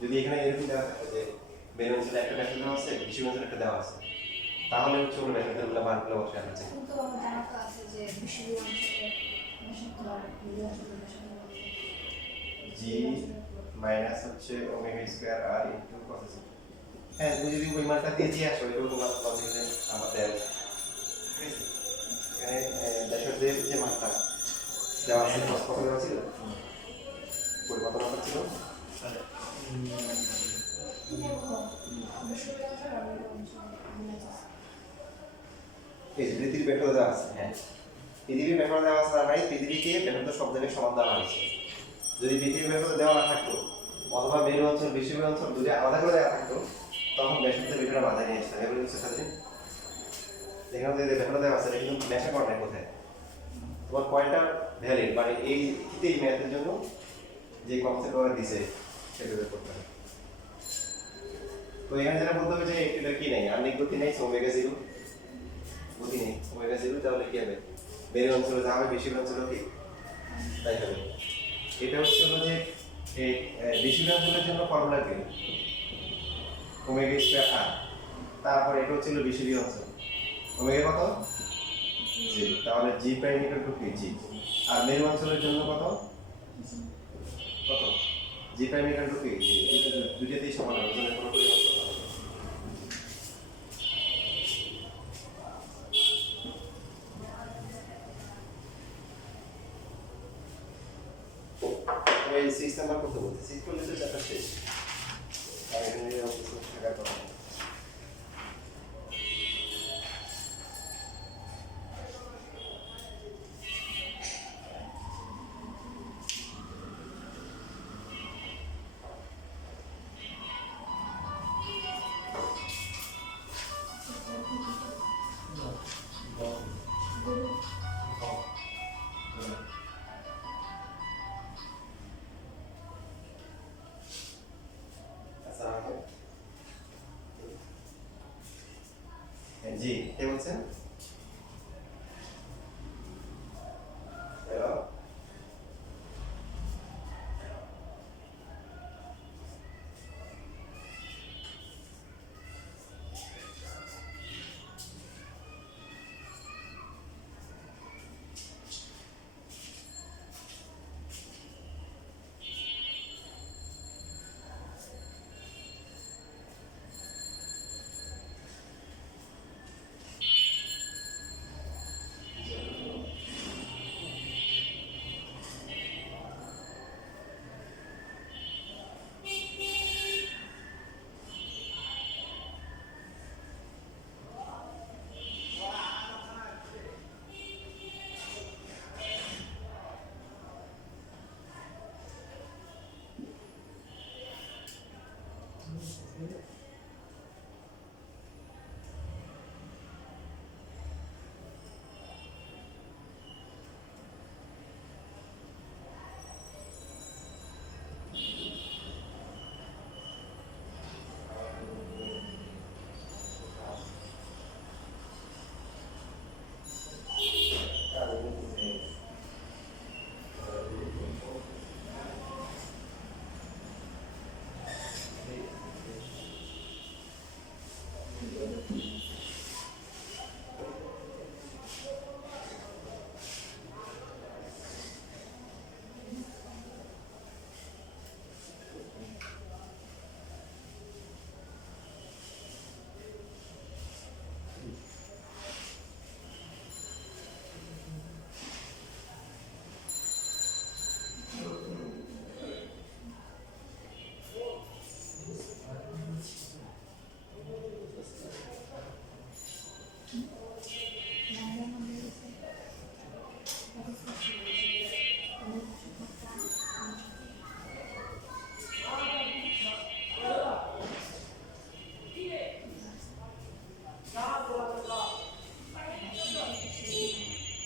যদি এখানে এরকম দেওয়া থাকে যে মেরু অঞ্চলে একটা ব্যাসার্ধ দেওয়া আছে, বিষুবীয় অঞ্চলে একটা দেওয়া আছে, তাহলে হচ্ছে ওগুলো ব্যাসার্ধগুলো বারগুলো বসে আছে। কিন্তু আমার জানা তো আছে যে বিষুবীয় অঞ্চলে ব্যাসার্ধ আর মেরু অঞ্চলে ব্যাসার্ধ আছে। জি মাইনাস হচ্ছে ওমেগা স্কয়ার আর ইনটু কস স্কয়ার। হ্যাঁ, তুমি যদি ওই মানটা দিয়ে দিয়ে আসো এটাও তোমার লজিকে আমাদের ঠিক আছে। এখানে ব্যাসার্ধের যে মানটা দেওয়া আছে কত কত দেওয়া ছিল, ওই কত নাম্বার ছিল? দেখো বিষুবীয় অঞ্চল আর মেরু অঞ্চল মিলে যাচ্ছে। এই যে পৃথিবীর ব্যাসার্ধ দেওয়া আছে, হ্যাঁ পৃথিবীর ব্যাসার্ধ দেওয়া আছে, তার মানে পৃথিবীকে ব্যাসার্ধ সব জায়গায় সমান দেওয়া হয়েছে। যদি পৃথিবীর ব্যাসার্ধ দেওয়া না থাকতো অথবা মেরু অঞ্চল বিষুবীয় অঞ্চল দুটো আলাদা করে দেওয়া থাকতো, তখন ব্যাসার্ধের বিষয়টা মাথায় নিয়ে আসতাম। এগুলো হচ্ছে তাদের যেখানে যদি ব্যাসার্ধ দেওয়া আছে এটা কিন্তু ম্যাচে করে নাই কোথায়। তোমার পয়েন্টটা ভ্যালিড, মানে এই এই ম্যাথের জন্য যে কনসেপ্ট ওরা দিছে সেগুলো করতে হবে। তো এখানে যেটা বলতে হবে যে এটা কি নেই, আর্নিক গতি নেই, ওমেগা জিরো গতি নেই, ওমেগা জিরো, তাহলে কি হবে? মেরু অঞ্চলে যা হবে বিষুবীয় অঞ্চলে কি তাই হবে। এটা হচ্ছে হলো যে এই বিষুবীয় অঞ্চলের জন্য ফর্মুলা কি, ওমেগা স্কয়ার আর, তারপর এটা হচ্ছে হলো বিষুবীয় অঞ্চল, ওমেগা কত জিরো, তাহলে জি প্রাইম ইকুয়াল টু কি জি। আর মেরু অঞ্চলের জন্য কত কত জি প্রাইম ইকুয়াল টু কি জি। দুইটাতেই সমান হবে, ওজনের কোনো পরিবর্তন হবে না। এই 6 নাম্বার কত বলতে 6 করলে তো চ্যাপ্টার শেষ। আর এখানে অবস্থা থাকার কথা না। জি কে বলছেন?